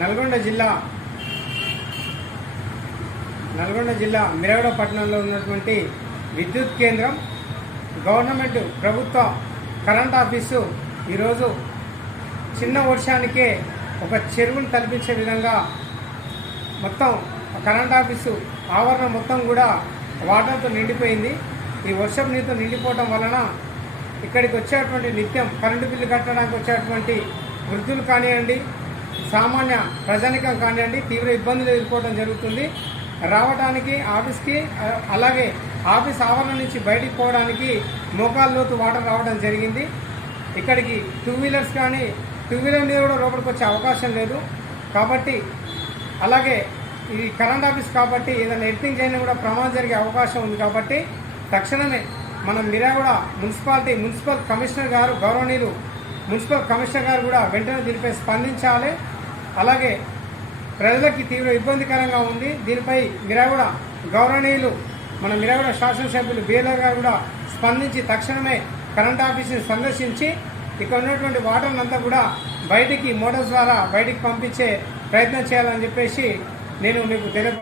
నల్గొండ జిల్లా మిరగడ పట్టణంలో ఉన్నటువంటి విద్యుత్ కేంద్రం గవర్నమెంట్ ప్రభుత్వ కరెంట్ ఆఫీసు ఈరోజు చిన్న వర్షానికే ఒక చెరువును తలపించే విధంగా మొత్తం కరెంట్ ఆఫీసు ఆవరణ మొత్తం కూడా వాటర్తో నిండిపోయింది. ఈ వర్షం నీరుతో నిండిపోవటం వలన ఇక్కడికి వచ్చేటువంటి నిత్యం కరెంటు బిల్లు కట్టడానికి వచ్చేటువంటి వృద్ధులు కానివ్వండి, సామాన్య ప్రజానికం కానివ్వండి, తీవ్ర ఇబ్బందులు ఎదుర్కోవడం జరుగుతుంది. రావడానికి ఆఫీస్కి, అలాగే ఆఫీస్ ఆవరణ నుంచి బయటికి పోవడానికి మోకాళ్ళ లోతు వాటర్ రావడం జరిగింది. ఇక్కడికి టూ వీలర్స్ కానీ టూ వీలర్ మీద కూడా లోపలికి వచ్చే అవకాశం లేదు. కాబట్టి అలాగే ఈ కరెంట్ ఆఫీస్ కాబట్టి ఏదైనా ఎడిటింగ్ చేయడం కూడా ప్రమాదం జరిగే అవకాశం ఉంది. కాబట్టి తక్షణమే మనం మిర్యాలగూడ మున్సిపల్ కమిషనర్ గారు, గౌరవనీయులు మున్సిపల్ కమిషనర్ గారు కూడా వెంటనే దీనిపై స్పందించాలి. అలాగే ప్రజలకి తీవ్ర ఇబ్బందికరంగా ఉంది. దీనిపై మిర్యాలగూడ గౌరవనీయులు మన మిర్యాలగూడ శాసనసభ్యులు బీఎల్ఆర్ గారు కూడా స్పందించి తక్షణమే కరెంట్ ఆఫీస్ని సందర్శించి ఇక్కడ ఉన్నటువంటి వాటర్ని అంతా కూడా బయటికి మోటార్స్ ద్వారా బయటికి పంపించే ప్రయత్నం చేయాలని చెప్పేసి నేను మీకు తెలియదు.